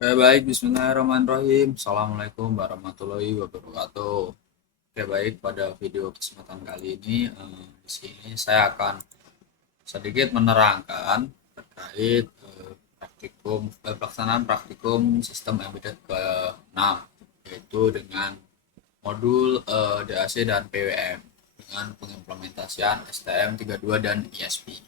Baik, Bismillahirrahmanirrahim. Assalamualaikum warahmatullahi wabarakatuh. Baik, pada video kesempatan kali ini, di sini saya akan sedikit menerangkan terkait pelaksanaan praktikum sistem embedded ke-6, yaitu dengan modul DAC dan PWM dengan pengimplementasian STM32 dan ISP.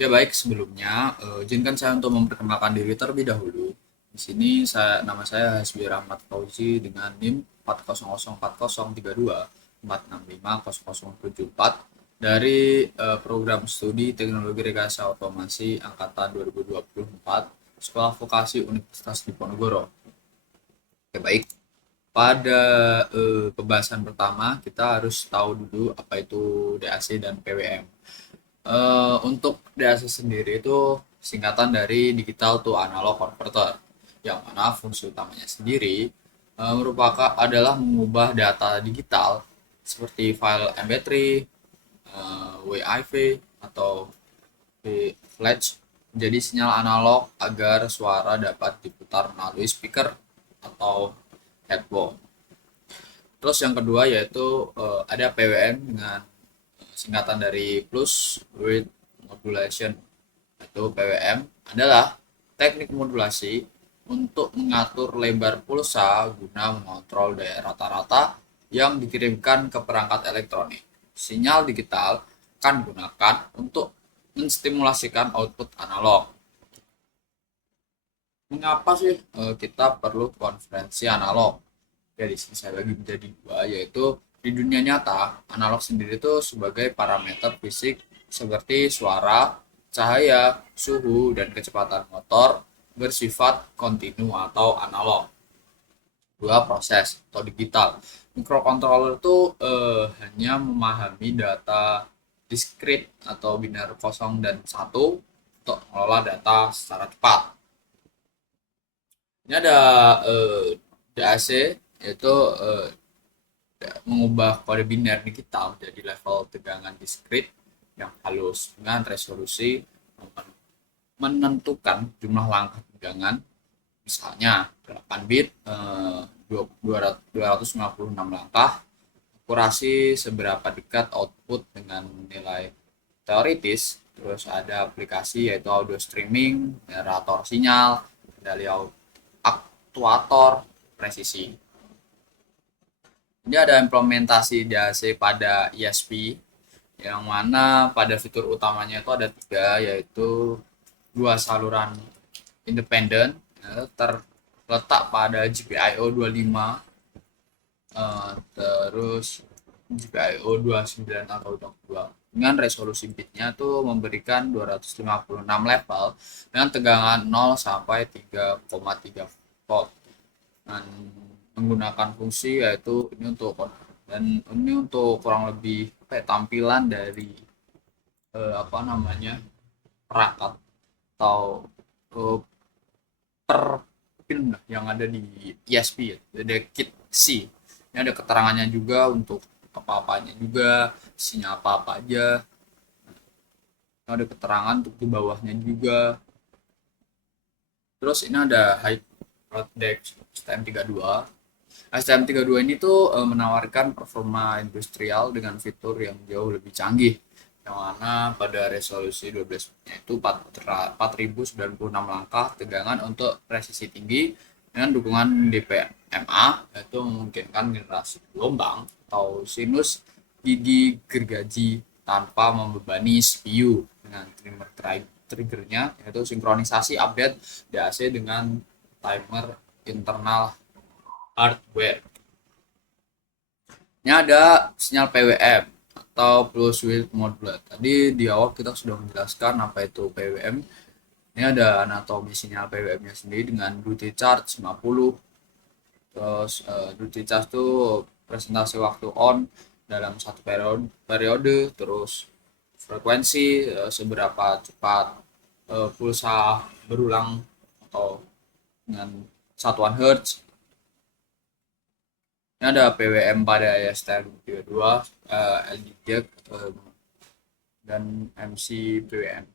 Baik, sebelumnya izinkan saya untuk memperkenalkan diri terlebih dahulu. Di sini nama saya Hasbi Rahmat Fauzi dengan NIM 4004032 dari program studi Teknologi Rekayasa Otomasi angkatan 2024 Sekolah Vokasi Universitas Diponegoro. Baik. Pada pembahasan pertama kita harus tahu dulu apa itu DAC dan PWM. Untuk DAC sendiri itu singkatan dari Digital to Analog Converter, yang mana fungsi utamanya sendiri merupakan adalah mengubah data digital seperti file MP3, WAV, atau flash menjadi sinyal analog agar suara dapat diputar melalui speaker atau headphone. Terus yang kedua yaitu ada PWM dengan singkatan dari Plus Width Modulation. Itu PWM adalah teknik modulasi untuk mengatur lebar pulsa guna mengontrol daya rata-rata yang dikirimkan ke perangkat elektronik. Sinyal digital akan digunakan untuk menstimulasikan output analog. Mengapa sih kita perlu konferensi analog? Jadi sini saya bagi menjadi dua, yaitu di dunia nyata analog sendiri itu sebagai parameter fisik seperti suara, cahaya, suhu, dan kecepatan motor bersifat kontinu atau analog. Dua, proses atau digital. Microcontroller itu hanya memahami data diskrit atau biner kosong dan satu untuk mengelola data secara cepat. Ini ada DAC, yaitu mengubah kode biner digital menjadi level tegangan diskrit yang halus dengan resolusi menentukan jumlah langkah tegangan, misalnya 8 bit 256 langkah, akurasi seberapa dekat output dengan nilai teoritis. Terus ada aplikasi yaitu audio streaming, generator sinyal, kendali aktuator, presisi. Ini ada implementasi DAC pada ESP, yang mana pada fitur utamanya itu ada tiga, yaitu dua saluran independen terletak pada GPIO 25, terus GPIO 29 atau 22, dengan resolusi bitnya tuh memberikan 256 level dengan tegangan 0 sampai 3,3 volt, dan menggunakan fungsi yaitu ini untuk dan ini untuk kurang lebih tampilan dari apa namanya perangkat atau eh, per pin yang ada di ESP ya. Ada kit C. Ini ada keterangannya juga untuk apa-apanya juga, sinyal apa-apa aja. Ada keterangan untuk di bawahnya juga. Terus ini ada high Deck STM32. STM32 ini tuh menawarkan performa industrial dengan fitur yang jauh lebih canggih, yang mana pada resolusi 12 bitnya itu 4096 langkah tegangan untuk presisi tinggi dengan dukungan DPMA, yaitu memungkinkan generasi gelombang atau sinus gigi gergaji tanpa membebani CPU, dengan triggernya yaitu sinkronisasi update DAC dengan timer internal hardware. Ini ada sinyal PWM atau Pulse Width Modulator. Tadi di awal kita sudah menjelaskan apa itu PWM. Ini ada anatomi sinyal PWM-nya sendiri dengan duty charge 50. Terus duty charge itu presentasi waktu on dalam satu periode, terus frekuensi seberapa cepat pulsa berulang atau dengan satuan hertz. Ini ada PWM pada STM32, LD Jack, dan MC PWM.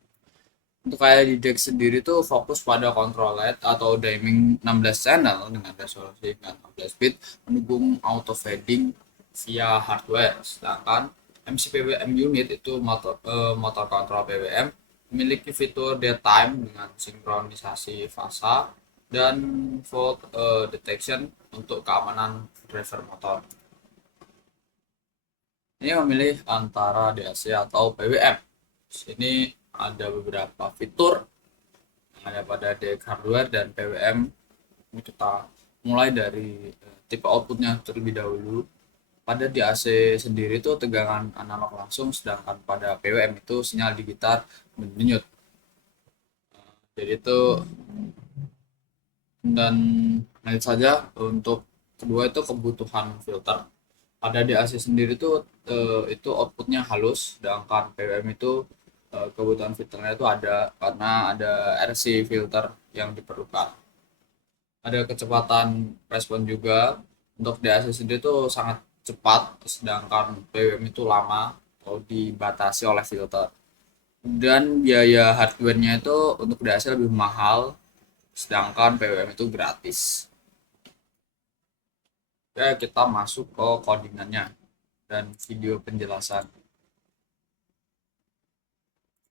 Untuk kayak di DeX sendiri tuh fokus pada control LED atau dimming 16 channel dengan resolusi 16 bit mendukung auto fading via hardware. Sedangkan MCPWM unit itu motor control PWM memiliki fitur daytime dengan sinkronisasi fasa dan fault detection untuk keamanan driver motor. Ini memilih antara DAC atau PWM. Sini ada beberapa fitur yang ada pada DX hardware dan PWM. Ini kita mulai dari tipe outputnya terlebih dahulu. Pada DAC sendiri itu tegangan analog langsung, sedangkan pada PWM itu sinyal digital mendenyut. Jadi itu, dan lanjut saja untuk kedua itu kebutuhan filter. Pada DAC sendiri tuh itu outputnya halus, sedangkan PWM itu kebutuhan filternya itu ada karena ada RC filter yang diperlukan. Ada kecepatan respon juga. Untuk DAC sendiri itu sangat cepat, sedangkan PWM itu lama atau dibatasi oleh filter. Dan biaya hardware-nya itu untuk DAC lebih mahal, sedangkan PWM itu gratis. Oke, kita masuk ke codingannya dan video penjelasan.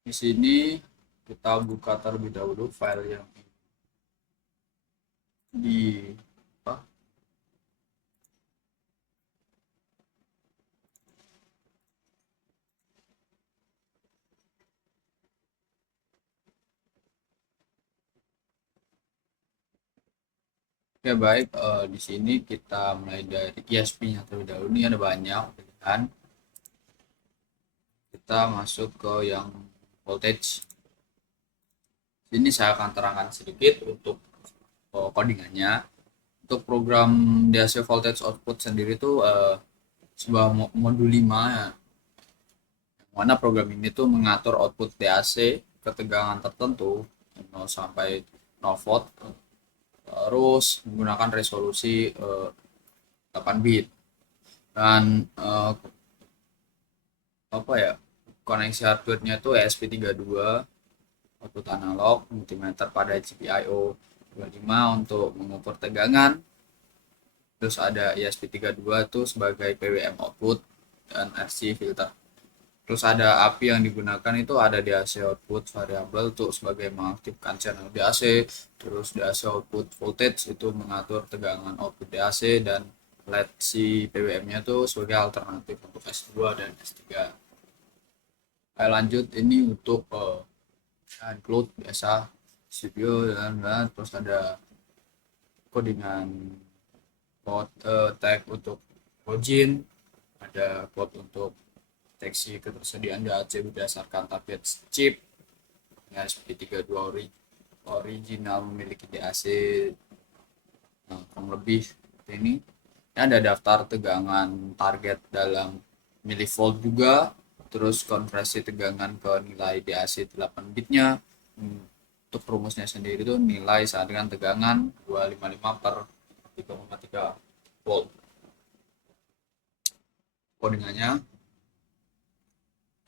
Di sini kita buka terlebih dahulu file yang di apa? Oke, baik. Di sini kita mulai dari ESP-nya terlebih dahulu. Ini ada banyak pilihan. Kita masuk ke yang voltage. Ini saya akan terangkan sedikit untuk codingannya. Untuk program DAC voltage output sendiri itu sebuah modul 5 ya, mana program ini tuh mengatur output DAC ketegangan tertentu 0 sampai 0 volt, terus menggunakan resolusi 8 bit, dan apa ya, koneksi hardware-nya tuh ESP32, output analog, multimeter pada GPIO 25 untuk mengukur tegangan, terus ada ESP32 itu sebagai PWM output dan RC filter. Terus ada API yang digunakan itu ada DAC output variable untuk sebagai mengaktifkan channel DAC, terus DAC output voltage itu mengatur tegangan output DAC, dan LED si PWM-nya itu sebagai alternatif untuk S2 dan S3. Ayo lanjut, ini untuk include biasa CPU dan terus ada codingan code tag untuk login, ada code untuk deteksi ketersediaan DAC berdasarkan target chip. Ya, SP32 original memiliki DAC kurang lebih seperti ini. Ada daftar tegangan target dalam milivolt juga, terus konversi tegangan ke nilai DAC 8 bitnya. Untuk rumusnya sendiri itu nilai sama dengan tegangan 255 per 3,3 volt. Codingannya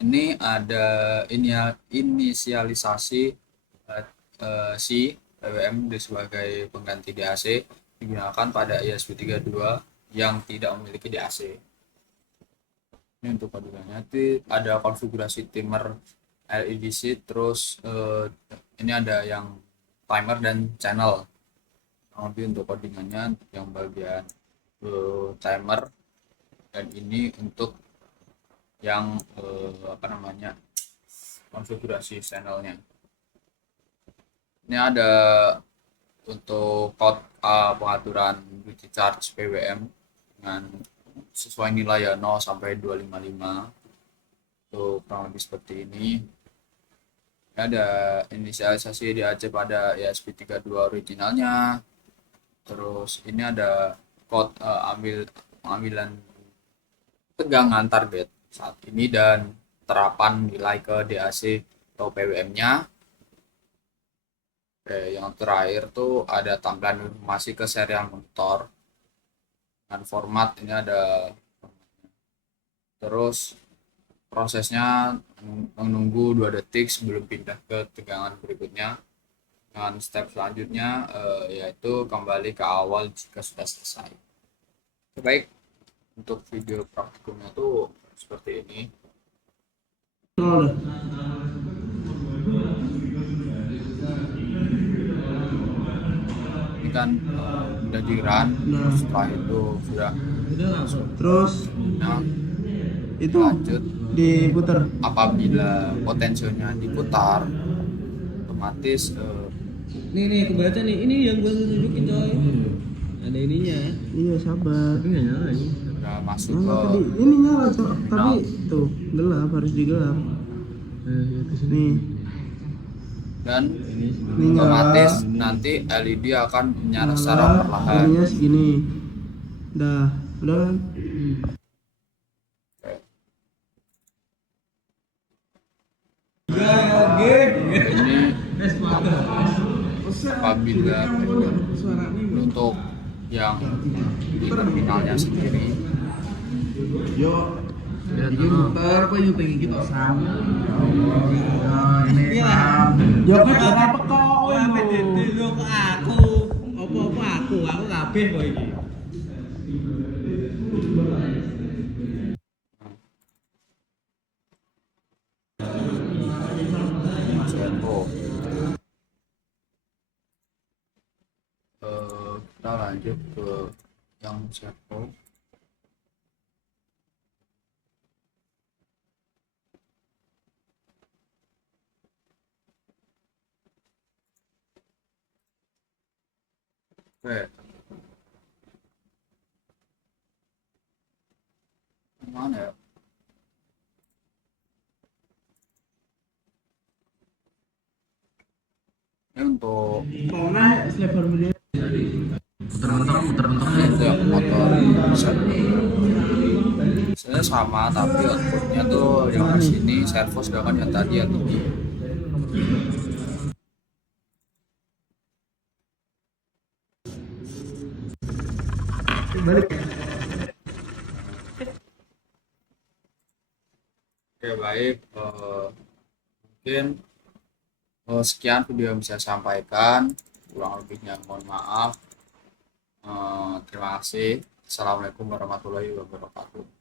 ini ada inisialisasi si PWM sebagai pengganti DAC digunakan pada ESP32 yang tidak memiliki DAC. Ini untuk codingannya ada konfigurasi timer LEDC, terus ini ada yang timer dan channel. Lebih untuk codingannya yang bagian timer, dan ini untuk yang apa namanya, konfigurasi channelnya. Ini ada untuk code pengaturan duty charge PWM dengan sesuai nilai ya 0 sampai 255. Itu kurang lebih seperti ini. Ini ada inisialisasi DAC pada ESP32 originalnya. Terus ini ada code pengambilan tegangan target saat ini dan terapan nilai ke DAC atau PWM-nya. Yang terakhir tuh ada tampilan informasi ke serial monitor dan format. Ini ada terus prosesnya menunggu 2 detik sebelum pindah ke tegangan berikutnya. Dan step selanjutnya yaitu kembali ke awal jika sudah selesai. Baik, untuk video praktikumnya tuh seperti ini. Ini kan udah jiran, setelah itu sudah Terus nah, itu lanjut diputar. apabila potensionya diputar otomatis Nih kebaca nih, ini yang gua tunjukin coy. Ada ininya. Iya sabar. Tapi nggak nyala ini. udah masuk Nyala ke tadi. Ini nyala tapi tuh gelap, harus digelap. Nih. dan Ini otomatis nyala. nanti LED akan menyala Nyala, secara perlahan. ininya segini. Udah kan? Ini apabila untuk yang di terminalnya sendiri Yo. Ini muter apa yang pengen kita sama? Ini yo apa kau? Apa dite lu ke aku? Apa-apa aku kabeh kok iki. masuk info. Kita lanjut ke yang servo. Oke. Mana ya? Ini untuk Pokoknya selebar video. itu yang motor sebenarnya sama tapi outputnya tuh yang di sini servo sedangkan yang tadi yang tinggi. Balik. Oke baik, mungkin sekian video yang bisa saya sampaikan, kurang lebihnya mohon maaf. Terima kasih. Assalamualaikum warahmatullahi wabarakatuh.